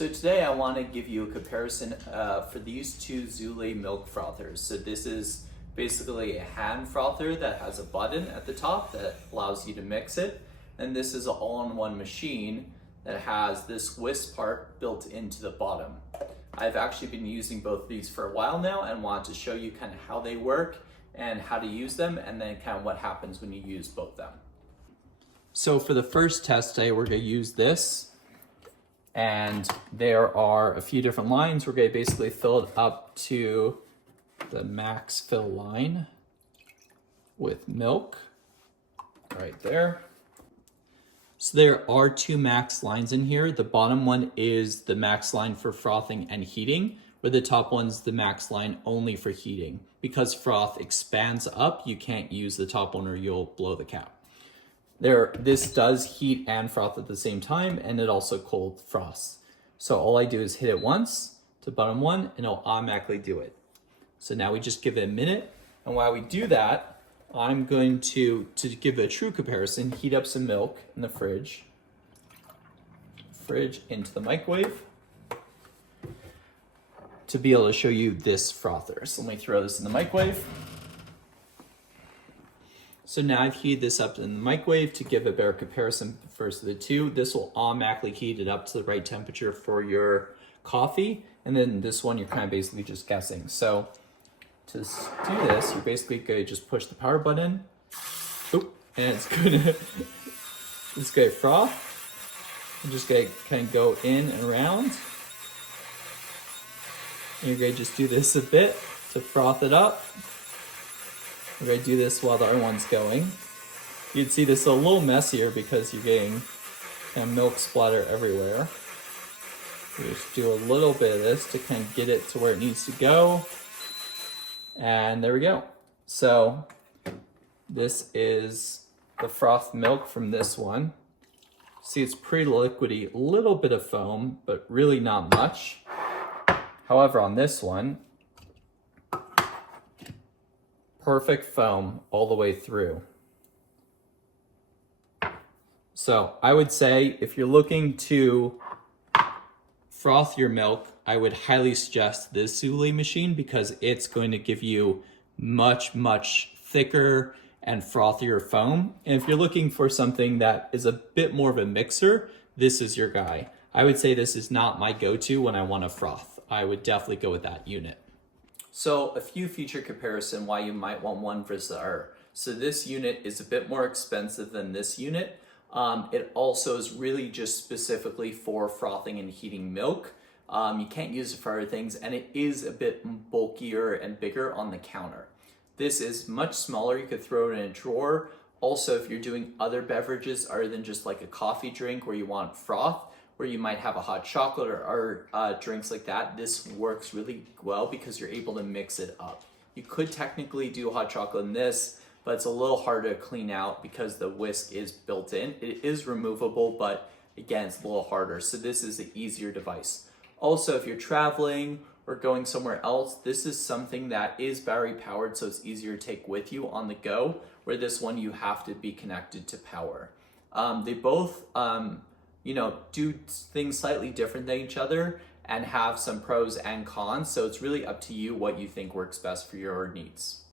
So today I want to give you a comparison for these two Zulay Milk Frothers. So this is basically a hand frother that has a button at the top that allows you to mix it. And this is an all-in-one machine that has this whisk part built into the bottom. I've actually been using both of these for a while now and want to show you kind of how they work and how to use them, and then kind of what happens when you use both of them. So for the first test today, we're going to use this. And there are a few different lines. We're going to basically fill it up to the max fill line with milk right there. So there are two max lines in here. The bottom one is the max line for frothing and heating, where the top one's the max line only for heating. Because froth expands up, you can't use the top one or you'll blow the cap. This does heat and froth at the same time, and it also cold froths. So all I do is hit it once to bottom one, and it'll automatically do it. So now we just give it a minute, and while we do that, I'm going to give a true comparison, heat up some milk in the fridge into the microwave to be able to show you this frother. So let me throw this in the microwave. So now I've heated this up in the microwave to give a better comparison first of the two. This will automatically heat it up to the right temperature for your coffee. And then this one, you're kind of basically just guessing. So to do this, you're basically going to just push the power button. Oop, and it's going to froth. I'm just going to kind of go in and around. And you're going to just do this a bit to froth it up. We're going to do this while the other one's going. You can see this a little messier because you're getting kind of milk splatter everywhere. We just do a little bit of this to kind of get it to where it needs to go. And there we go. So this is the froth milk from this one. See, it's pretty liquidy, a little bit of foam, but really not much. However, on this one, perfect foam all the way through. So I would say if you're looking to froth your milk, I would highly suggest this Zulay machine because it's going to give you much, much thicker and frothier foam. And if you're looking for something that is a bit more of a mixer, this is your guy. I would say this is not my go-to when I want to froth. I would definitely go with that unit. So a few feature comparison why you might want one versus the other. So this unit is a bit more expensive than this unit. It also is really just specifically for frothing and heating milk. You can't use it for other things, and it is a bit bulkier and bigger on the counter. This is much smaller. You could throw it in a drawer. Also, if you're doing other beverages other than just like a coffee drink where you want froth, where you might have a hot chocolate or drinks like that, this works really well because you're able to mix it up. You could technically do hot chocolate in this, but it's a little harder to clean out because the whisk is built in. It is removable, but again, it's a little harder. So this is the easier device. Also, if you're traveling or going somewhere else, this is something that is battery powered, so it's easier to take with you on the go, where this one you have to be connected to power. They both, do things slightly different than each other and have some pros and cons. So it's really up to you what you think works best for your needs.